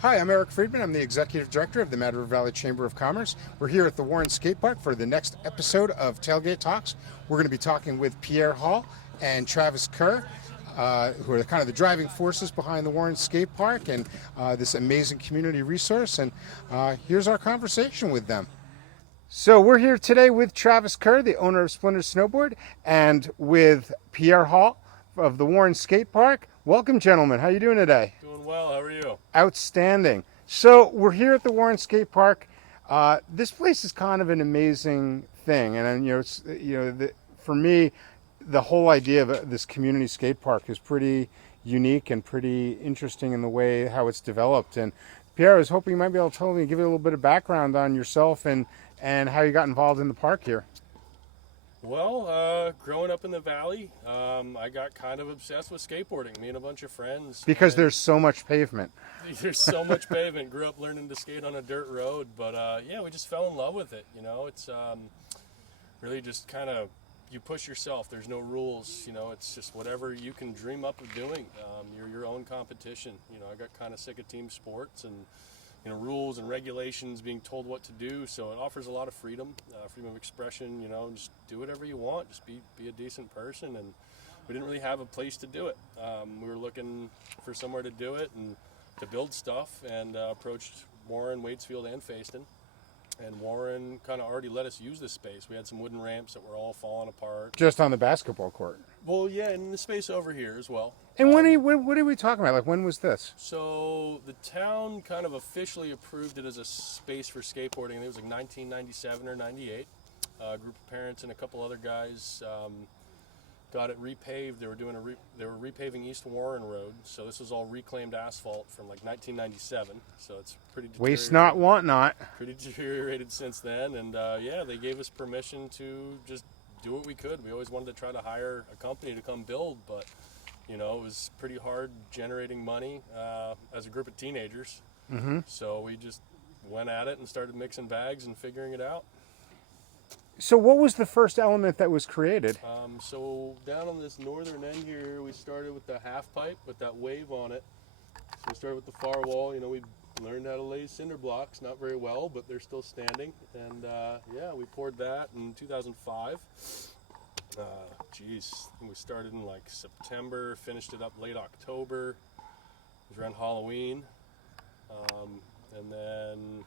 Hi, I'm Eric Friedman. I'm the Executive Director of the Mad River Valley Chamber of Commerce. We're here at the Warren Skate Park for the next episode of Tailgate Talks. We're going to be talking with Pierre Hall and Travis Kerr, who are kind of the driving forces behind the Warren Skate Park and this amazing community resource. And here's our conversation with them. So we're here today with Travis Kerr, the owner of Splinter Snowboard, and with Pierre Hall of the Warren Skate Park. Welcome, gentlemen. How are you doing today? Doing well. How are you? Outstanding. So we're here at the Warren Skate Park. This place is kind of an amazing thing, and for me, the whole idea of this community skate park is pretty unique and pretty interesting in the way how it's developed. And Pierre, I was hoping you might be able to tell me, give me a little bit of background on yourself and how you got involved in the park here. Well, growing up in the valley, I got kind of obsessed with skateboarding. Me and a bunch of friends. Because there's so much pavement. There's so much pavement. Grew up learning to skate on a dirt road, but yeah, we just fell in love with it. You know, it's really just kind of, you push yourself. There's no rules. You know, it's just whatever you can dream up of doing. You're your own competition. You know, I got kind of sick of team sports and rules and regulations, being told what to do. So it offers a lot of freedom, freedom of expression. You know, just do whatever you want. Just be a decent person. And we didn't really have a place to do it. We were looking for somewhere to do it and to build stuff, and approached Warren, Waitsfield, and Fayston. And Warren kind of already let us use this space. We had some wooden ramps that were all falling apart. Just on the basketball court. Well, yeah, and the space over here as well. And what are we talking about? Like, when was this? So the town kind of officially approved it as a space for skateboarding. It was like 1997 or 98. A group of parents and a couple other guys got it repaved. They were repaving East Warren Road. So this was all reclaimed asphalt from like 1997. So it's pretty deteriorated. Waste not, want not. Pretty deteriorated since then. And yeah, they gave us permission to just do what we could. We always wanted to try to hire a company to come build, but you know, it was pretty hard generating money as a group of teenagers. Mm-hmm. So we just went at it and started mixing bags and figuring it out. So what was the first element that was created? So down on this northern end here, we started with the half pipe with that wave on it. So we started with the far wall. You know, we learned how to lay cinder blocks, not very well, but they're still standing. And yeah, we poured that in 2005. We started in like September, finished it up late October. It was around Halloween. And then,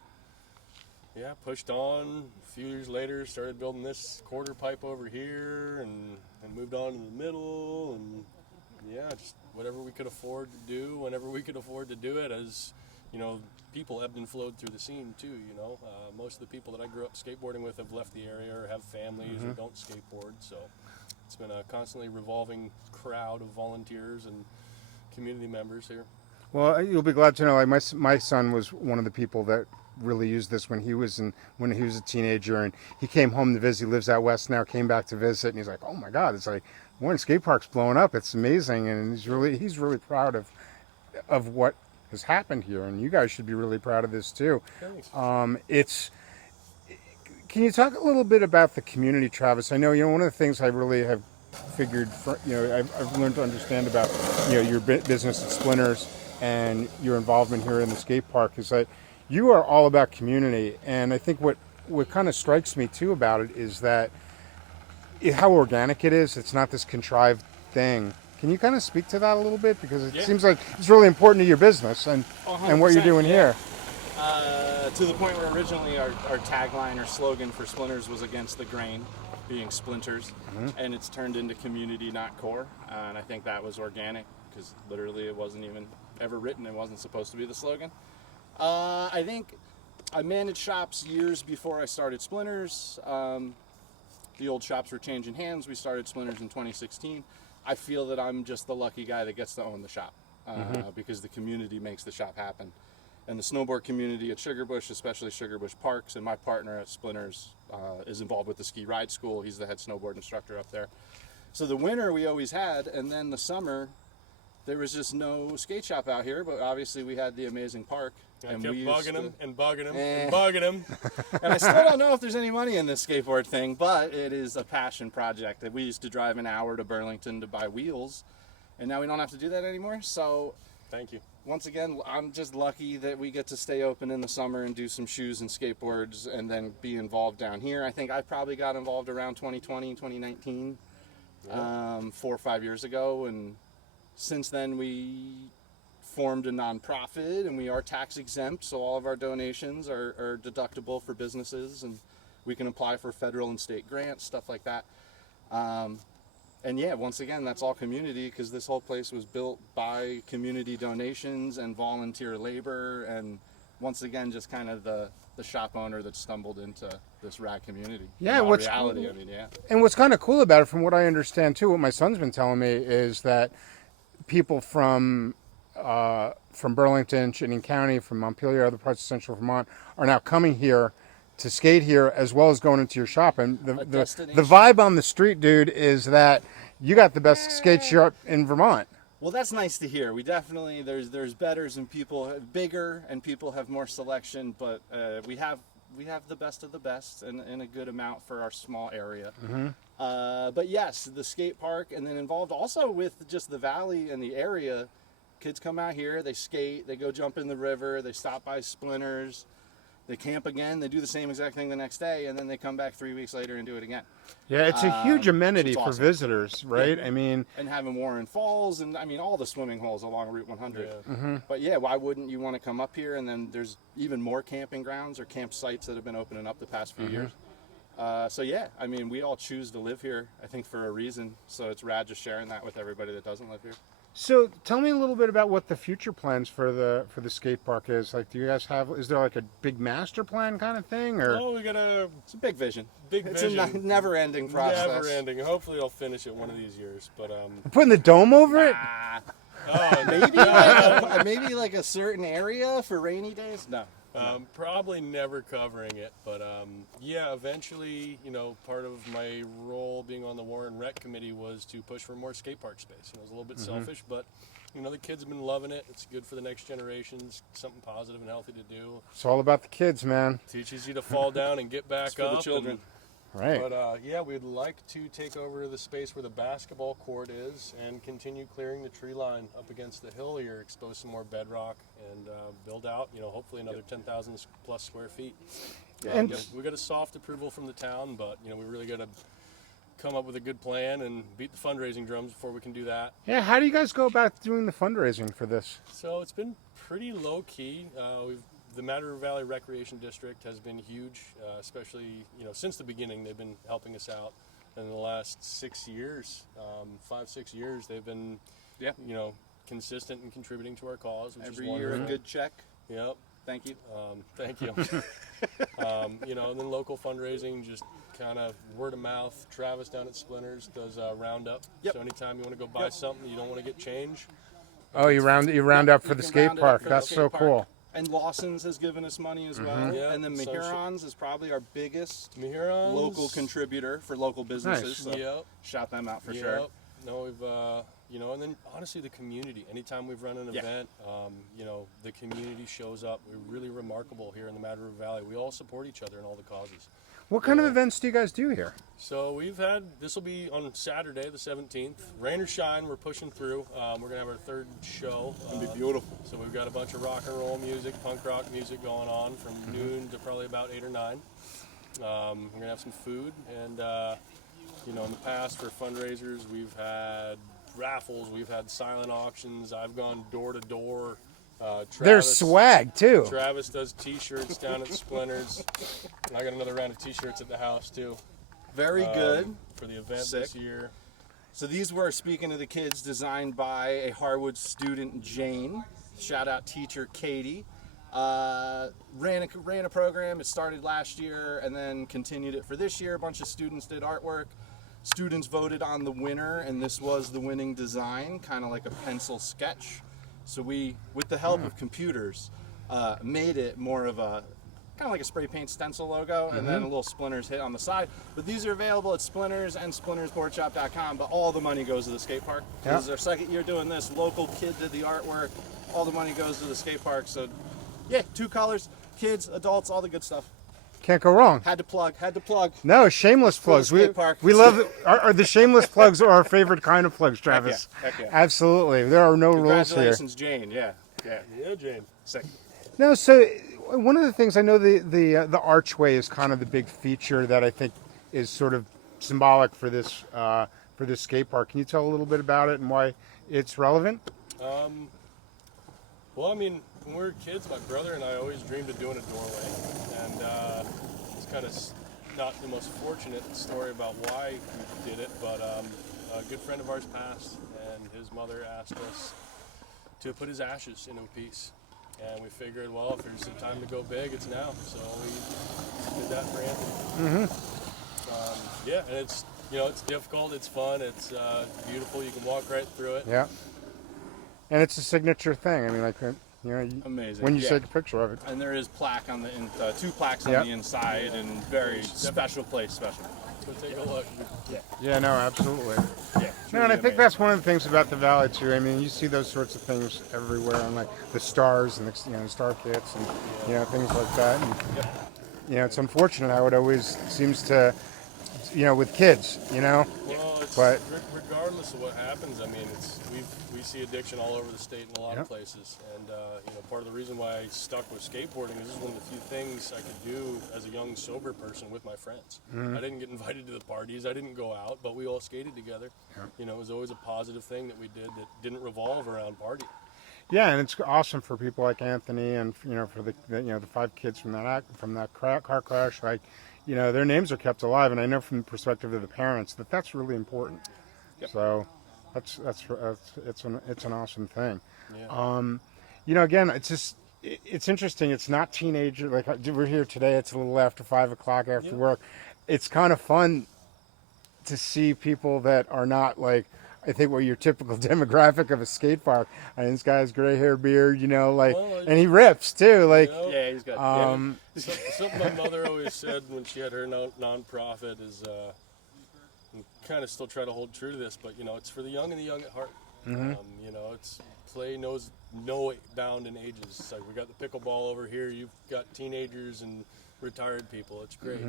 yeah, pushed on. A few years later, started building this quarter pipe over here and moved on to the middle. And yeah, just whatever we could afford to do, whenever we could afford to do it, as you know, people ebbed and flowed through the scene too, you know. Most of the people that I grew up skateboarding with have left the area or have families or don't skateboard, so it's been a constantly revolving crowd of volunteers and community members here. Well, you'll be glad to know, like my son was one of the people that really used this when he was a teenager, and he came home to visit. He lives out west now, came back to visit, and he's like, oh my God, it's like Warren Skate Park's blowing up. It's amazing, and he's really proud of what has happened here, and you guys should be really proud of this too. Thanks. Can you talk a little bit about the community, Travis? I know, one of the things I really have figured, I've learned to understand about, your business at Splinters and your involvement here in the skate park is that you are all about community. And I think what kind of strikes me too about it is that how organic it is. It's not this contrived thing. Can you kind of speak to that a little bit? Because it seems like it's really important to your business and what you're doing here. To the point where originally our tagline or slogan for Splinters was against the grain, being splinters, and it's turned into community, not core. And I think that was organic because literally it wasn't even ever written. It wasn't supposed to be the slogan. I think I managed shops years before I started Splinters. The old shops were changing hands. We started Splinters in 2016. I feel that I'm just the lucky guy that gets to own the shop because the community makes the shop happen. And the snowboard community at Sugarbush, especially Sugarbush Parks, and my partner at Splinters is involved with the ski ride school. He's the head snowboard instructor up there. So the winter we always had, and then the summer, there was just no skate shop out here, but obviously we had the amazing park. I kept bugging him and bugging him and bugging him. And I still don't know if there's any money in this skateboard thing, but it is a passion project. That we used to drive an hour to Burlington to buy wheels, and now we don't have to do that anymore. So thank you. once again, I'm just lucky that we get to stay open in the summer and do some shoes and skateboards and then be involved down here. I think I probably got involved around 2020, 2019, 4 or 5 years ago. And since then, we formed a nonprofit and we are tax exempt. So all of our donations are deductible for businesses, and we can apply for federal and state grants, stuff like that. And yeah, once again, that's all community, because this whole place was built by community donations and volunteer labor, and once again, just kind of the shop owner that stumbled into this rad community. Yeah, In all what's reality, I mean, yeah. And what's kind of cool about it, from what I understand too, what my son's been telling me, is that people from Burlington, Chittenden County, from Montpelier, other parts of central Vermont, are now coming here to skate here, as well as going into your shop. And the vibe on the street, dude, is that you got the best skate shop in Vermont. Well, that's nice to hear. We definitely, there's betters and people bigger, and people have more selection, but we have the best of the best in a good amount for our small area. But yes, the skate park, and then involved also with just the valley and the area. Kids come out here, they skate, they go jump in the river, they stop by Splinters, they camp again, they do the same exact thing the next day, and then they come back 3 weeks later and do it again. Yeah, it's a huge amenity so for awesome. visitors, right? Yeah. I mean, and having Warren Falls, and I mean all the swimming holes along Route 100. Yeah. But yeah, why wouldn't you want to come up here? And then there's even more camping grounds or campsites that have been opening up the past few years. So yeah, I mean, we all choose to live here, I think, for a reason. So it's rad just sharing that with everybody that doesn't live here. so tell me a little bit about what the future plans for the skate park is. Like, do you guys have? Is there like a big master plan kind of thing, or? Oh, we got a It's a big vision. big It's vision. a never-ending process. Never ending. Hopefully, I'll finish it one of these years. But Putting the dome over it? Maybe like a certain area for rainy days. No. Probably never covering it, but yeah, eventually, part of my role being on the Warren Rec Committee was to push for more skate park space. It was a little bit selfish, but the kids have been loving it. It's good for the next generations, something positive and healthy to do. It's all about the kids, man. Teaches you to fall down and get back It's for up. the children. Right. But yeah, we'd like to take over the space where the basketball court is and continue clearing the tree line up against the hill here, expose some more bedrock, and build out, hopefully another 10,000 plus square feet. And- We got a soft approval from the town, but we really got to come up with a good plan and beat the fundraising drums before we can do that. Yeah. How do you guys go about doing the fundraising for this? So it's been pretty low key. The Mad River Valley Recreation District has been huge, especially since the beginning. They've been helping us out. In the last 6 years, 5-6 years, they've been consistent and contributing to our cause, which Every is year a wonderful. good check. Yep. Thank you. Thank you. And then local fundraising, just kind of word of mouth. Travis down at Splinters does a roundup. Yep. So anytime you want to go buy something, you don't want to get change. Oh, you round up for You the can skate round it up park. for the That's skate so park. cool. And Lawson's has given us money as well. Yeah, And then so Mahirons is probably our biggest Mahirons. local contributor for local businesses. Nice. So Yep. shout them out for Yep. sure. No, we've, and then honestly, the community. Anytime we've run an Yeah. event, the community shows up. We're really remarkable here in the Mad River Valley. We all support each other in all the causes. What kind of events do you guys do here? So this will be on Saturday, the 17th. Rain or shine, we're pushing through. We're going to have our third show. It'll be beautiful. So we've got a bunch of rock and roll music, punk rock music going on from noon to probably about 8 or 9. We're going to have some food. And, in the past for fundraisers, we've had raffles, we've had silent auctions. I've gone door to door. There's swag too. Travis does T-shirts down at Splinters. I got another round of T-shirts at the house too. Very good. For the event Sick. this year. So these were, speaking of the kids, designed by a Harwood student, Jane. Shout out teacher Katie. Ran a program. It started last year and then continued it for this year. A bunch of students did artwork. Students voted on the winner, and this was the winning design, kind of like a pencil sketch. So we, with the help of computers, made it more of a kind of like a spray paint stencil logo, and then a little Splinters hit on the side. But these are available at Splinters and splintersboardshop.com, but all the money goes to the skate park. Yeah. This is our second year doing this. Local kid did the artwork. All the money goes to the skate park. So yeah, 2 colors, kids, adults, all the good stuff. Can't go wrong. Had to plug. No, shameless plugs. the skate park. We love it. Are the shameless plugs our favorite kind of plugs, Travis? Heck yeah. Absolutely. There are no rules here. Congratulations, Jane, yeah. Yeah, Jane. Sick. No, so one of the things I know the archway is kind of the big feature that I think is sort of symbolic for this skate park. Can you tell a little bit about it and why it's relevant? Well, I mean, when we were kids, my brother and I always dreamed of doing a doorway, and it's kind of not the most fortunate story about why we did it, but a good friend of ours passed, and his mother asked us to put his ashes in a piece. And we figured, well, if there's a time to go big, it's now. So we did that for Anthony. Yeah, and it's it's difficult, it's fun, it's beautiful. You can walk right through it. Yeah. And it's a signature thing. I mean, like Amazing. when you take a picture of it. And there is plaque on the two plaques on Yep. the inside, and very special place, special. So take a look. Yeah, no, absolutely. Yeah. No, and I think that's one of the things about the valley too. I mean, you see those sorts of things everywhere, and like the stars and the star kits and things like that. And, it's unfortunate how it always seems to, with kids, Well, it's But- regardless of what happens, I mean, we see addiction all over the state in a lot Yep. of places, and part of the reason why I stuck with skateboarding is this is one of the few things I could do as a young sober person with my friends. I didn't get invited to the parties, I didn't go out, but we all skated together. It was always a positive thing that we did that didn't revolve around partying. Yeah, and it's awesome for people like Anthony and for the 5 kids from that car crash. Like, their names are kept alive, and I know from the perspective of the parents that's really important. Yep. So it's an awesome thing. Yeah. Again, it's interesting. It's not teenager like we're here today. It's a little after 5 o'clock after work. It's kind of fun to see people that are not like, I think, what your typical demographic of a skate park. I mean, this guy has gray hair, beard, and he rips too. Like, Yeah, he's got. Something my mother always said when she had her non-profit is, and kind of still try to hold true to this, but it's for the young and the young at heart. It's play knows no bound in ages. It's like we got the pickleball over here. You've got teenagers and retired people. It's great.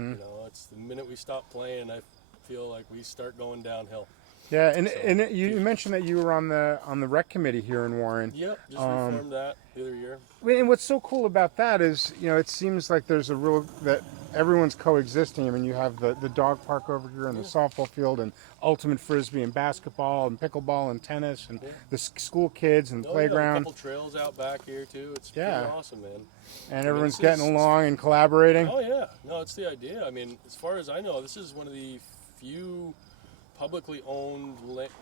It's the minute we stop playing, I feel like we start going downhill. yeah, and you mentioned that you were on the rec committee here in Warren. Yep, just reformed that the other year. And what's so cool about that is, it seems like there's that everyone's coexisting. I mean, you have the dog park over here and the softball field and ultimate frisbee and basketball and pickleball and tennis and the school kids and Yeah, a playground. couple trails out back here too. It's Yeah. pretty awesome, man. And everyone's It's getting along and collaborating. Oh yeah, no, it's the idea. I mean, as far as I know, this is one of the few publicly owned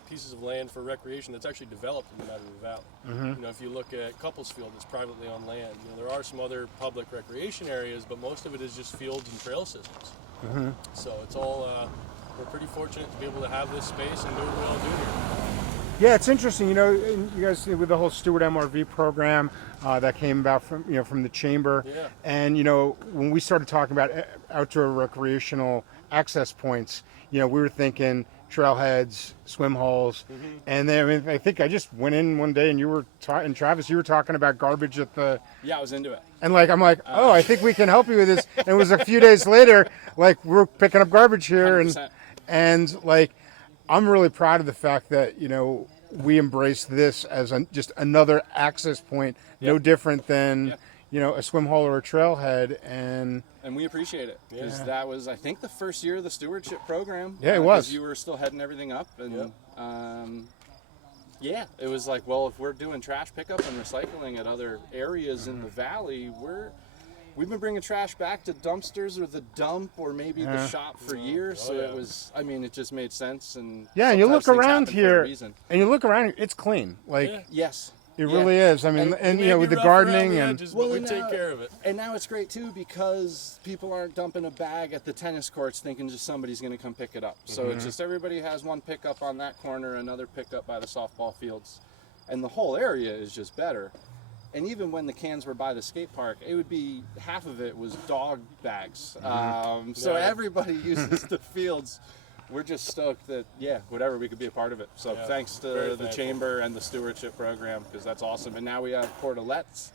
pieces of land for recreation that's actually developed in the Mad River Valley. If you look at Couplesfield, it's privately owned land. There are some other public recreation areas, but most of it is just fields and trail systems. So it's all we're pretty fortunate to be able to have this space and do what we all do here. Yeah, it's interesting. You guys with the whole Stewart MRV program that came about from the chamber, Yeah. and when we started talking about outdoor recreational access points, we were thinking trailheads, swim holes, and then I think I just went in one day and you were and Travis, you were talking about garbage at the. Yeah, I was into it. And I'm like, oh, I think we can help you with this. And it was a few days later, we're picking up garbage here, 100%. and I'm really proud of the fact that we embrace this as just another access point, no different than a swim hole or a trailhead, and we appreciate it because that was, I think, the first year of the stewardship program. Yeah, it was. You were still heading everything up, and it was like, well, if we're doing trash pickup and recycling at other areas in the valley, we've been bringing trash back to dumpsters or the dump or maybe the shop for years. So it was, I mean, it just made sense. And and you look sometimes things around happen for a here, reason. and you look around, it's clean. Yes. It really is. I mean, and Maybe with the rough around gardening the and edges, but we and take now- care of it. And now it's great too because people aren't dumping a bag at the tennis courts thinking just somebody's going to come pick it up. So it's just everybody has one pickup on that corner, another pickup by the softball fields, and the whole area is just better. And even when the cans were by the skate park, it would be half of it was dog bags. So everybody uses the fields we're just stoked that, whatever, we could be a part of it. So Yeah, thanks to very the thankful. chamber and the stewardship program, because that's awesome. And now we have portalettes.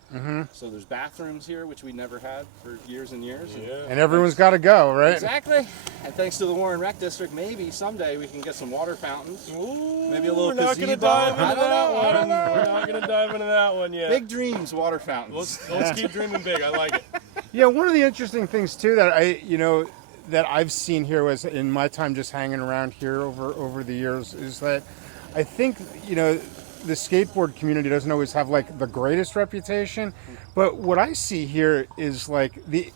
So there's bathrooms here, which we never had for years and years. Yeah. And everyone's got to go, right? Exactly. And thanks to the Warren Rec District, maybe someday we can get some water fountains. Ooh, Maybe a little we're not gazebo. gonna dive into I don't that know, I don't one. know. We're not gonna dive into that one yet. Big dreams, water fountains. Let's keep dreaming big. I like it. Yeah, one of the interesting things too that that I've seen here was in my time just hanging around here over the years is that I think the skateboard community doesn't always have like the greatest reputation, but what I see here is like the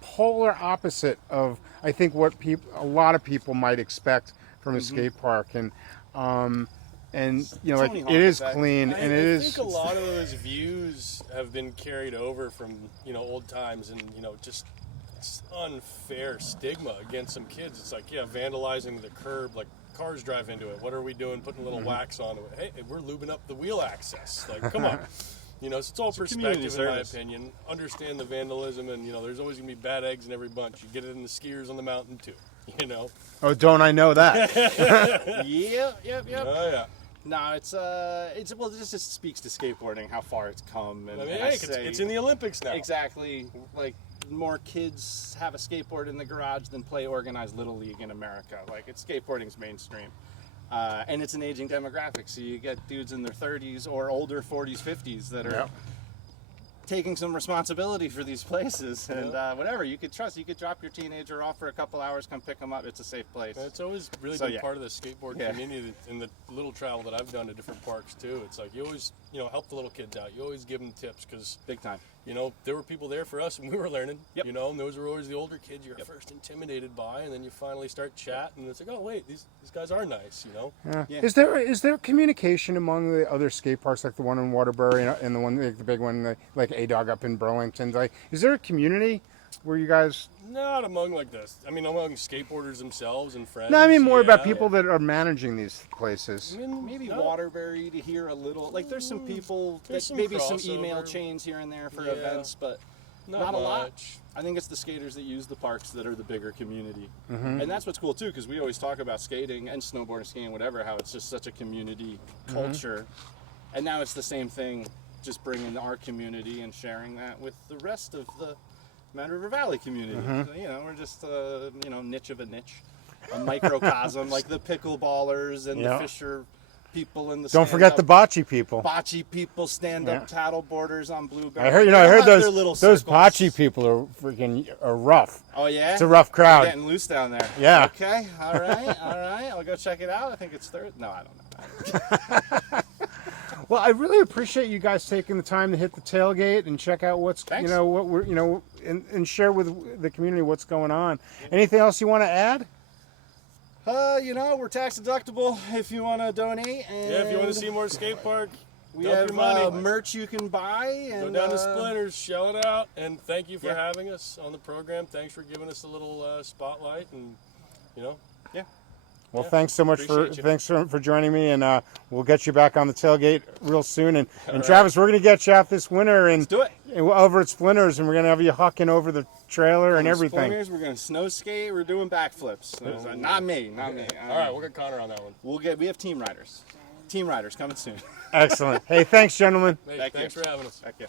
polar opposite of I think what a lot of people might expect from a skate park, and like Tony it Hawk is effect. clean and it I is. think a lot of those views have been carried over from old times, and just this unfair stigma against some kids. It's like vandalizing the curb, like cars drive into it. What are we doing? Putting a little wax onto it. Hey, we're lubing up the wheel access. Like, come on. So it's all perspective in my opinion. Understand the vandalism, and there's always gonna be bad eggs in every bunch. You get it in the skiers on the mountain too. Oh, don't I know that? Yep. Oh yeah. No, it's well, this just speaks to skateboarding, how far it's come, and, I mean, and hey, say it's in the Olympics now. exactly like more kids have a skateboard in the garage than play organized little league in America. Like skateboarding's mainstream, and it's an aging demographic. So you get dudes in their 30s or older, 40s, 50s that are taking some responsibility for these places, and whatever you could trust. You could drop your teenager off for a couple hours, come pick them up. It's a safe place. It's always really So, been yeah. part of the skateboard community in the little travel that I've done to different parks too. It's like you always, help the little kids out. You always give them tips because, Big time. there were people there for us when we were learning. Yep. And those were always the older kids you're first intimidated by, and then you finally start chatting, and it's like, oh wait, these guys are nice. Yeah. Yeah. Is there communication among the other skate parks, like the one in Waterbury and the one, like the big one, like A-Dog up in Burlington? Like, is there a community where you guys? Not among like this. I mean, among skateboarders themselves and friends. No, I mean more about yeah. people that are managing these places. I mean, Maybe no. Waterbury to hear a little. Like there's some people, There's some maybe some crossover. email chains here and there for Yeah. events, but Not not a lot. much. I think it's the skaters that use the parks that are the bigger community, and that's what's cool too. Because we always talk about skating and snowboarding, skiing, whatever. How it's just such a community culture, and now it's the same thing. Just bringing our community and sharing that with the rest of the Mad River Valley community. So, we're just niche of a niche, a microcosm like the pickleballers and the Fisher people in the. Don't forget the bocce people. bocce people, stand-up paddle boarders on Blueberry. I heard, They I all heard have their those little those circles. bocce people are rough. Oh yeah, It's a rough crowd. Getting loose down there. Yeah. Okay. All right. I'll go check it out. I think it's Thursday. No, I don't know. Well, I really appreciate you guys taking the time to hit the tailgate and check out what's Thanks. what we're and share with the community what's going on. Anything else you want to add? We're tax deductible if you want to donate. And Yeah, if you want to see more skate park, we dump have your money. merch you can buy. Go And, down to Splinters, shell it out, and thank you for Yeah. having us on the program. Thanks for giving us a little spotlight, and Yeah. Well, Yeah, thanks so much appreciate you. for joining me, and we'll get you back on the tailgate real soon. And Travis, we're gonna get you out this winter and Let's do it. over at Splinters, and we're gonna have you hucking over the trailer and everything. Splinters, we're gonna snow skate. We're doing backflips. Not me. all right, we'll get Connor on that one. We have team riders. Team riders coming soon. Excellent. Hey, thanks, gentlemen. Hey, Thank thanks you. for having us. Thank you.